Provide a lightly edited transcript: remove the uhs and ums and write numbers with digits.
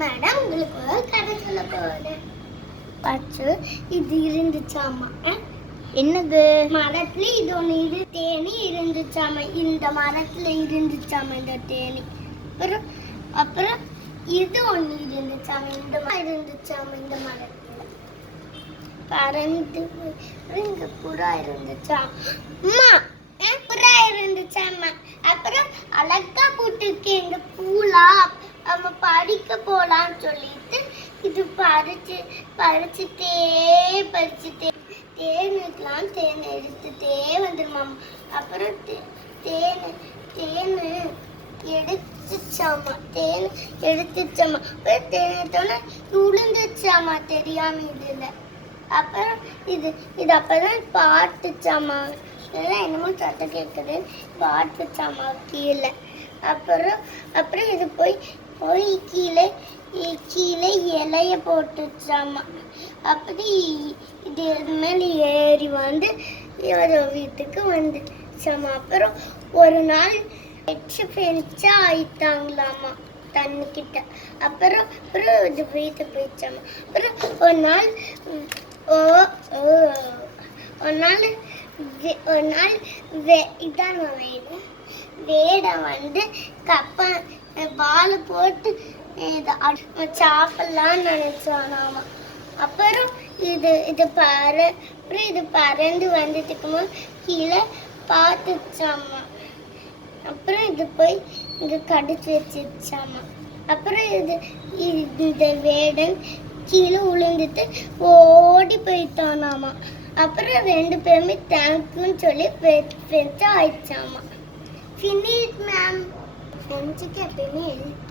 Madam உங்களுக்கு ஒரு கதை சொல்ல போறேன். பச்சு இது இருந்துச்சாமா. என்னது? மரத்துல இது ஒண்ணு இது தேனி இருந்துச்சாமா. இந்த மரத்துல இருந்துச்சாமா இந்த தேனி. அப்புறம் அப்புறம் இது ஒண்ணு இருந்துச்சாமா. இந்த இருந்துச்சாமா இந்த மரத்துல. பறந்து இங்க புறா இருந்துச்சா. அம்மா புறா இருந்துச்சாமா. அப்புறம் அழகா போட்டுருக்கேன் எங்க பூலா. நம்ம படிக்க போலான்னு சொல்லிட்டு இது பறிச்சுட்டே தேனுக்கெல்லாம் தேன் எடுத்துட்டே வந்துருமாம். அப்புறம் தேன் எடுத்துச்சாமா. தேன் எடுத்துச்சாமா. அப்புறம் தேனத்தோட உளுந்துச்சாமா தெரியாம இதுல. அப்புறம் இது அப்பதான் பாட்டுச்சாமா. இதெல்லாம் என்னமோ சத்தம் கேட்குது. பாட்டுச்சாமா கீழே. அப்புறம் இது போய் கீழே இலைய போட்டுச்சாமா. அப்படி இது மேலே ஏறி வந்து வீட்டுக்கு வந்துச்சாமா. அப்புறம் ஒரு நாள் ஃப்ரெண்ட்ஸா ஆயிட்டாங்களாமா தண்ணி கிட்ட. அப்புறம் இது வீட்டு போயிடுச்சாமா. அப்புறம் ஒரு நாள் இதான் வேடை வந்து வாழை போட்டு சாப்பிடலான்னு நினைச்சானாமா. அப்புறம் இது பறந்து வந்துட்டு இருக்கும்போது கீழே பார்த்துச்சாமா. அப்புறம் இது போய் இங்க கடிச்சு வச்சிருச்சாமா. அப்புறம் இந்த வேடன் கீழே விழுந்துட்டு ஓடி போயிட்டானாமா. அப்புறம் 2 பேருமே தேங்க்யூன்னு சொல்லி ஃப்ரெண்ட்ஸா ஆயிடுச்சாமா. Finish ma'am. ஃப்ரெண்ட்ஸுக்கு எப்பயுமே ஹெல்ப்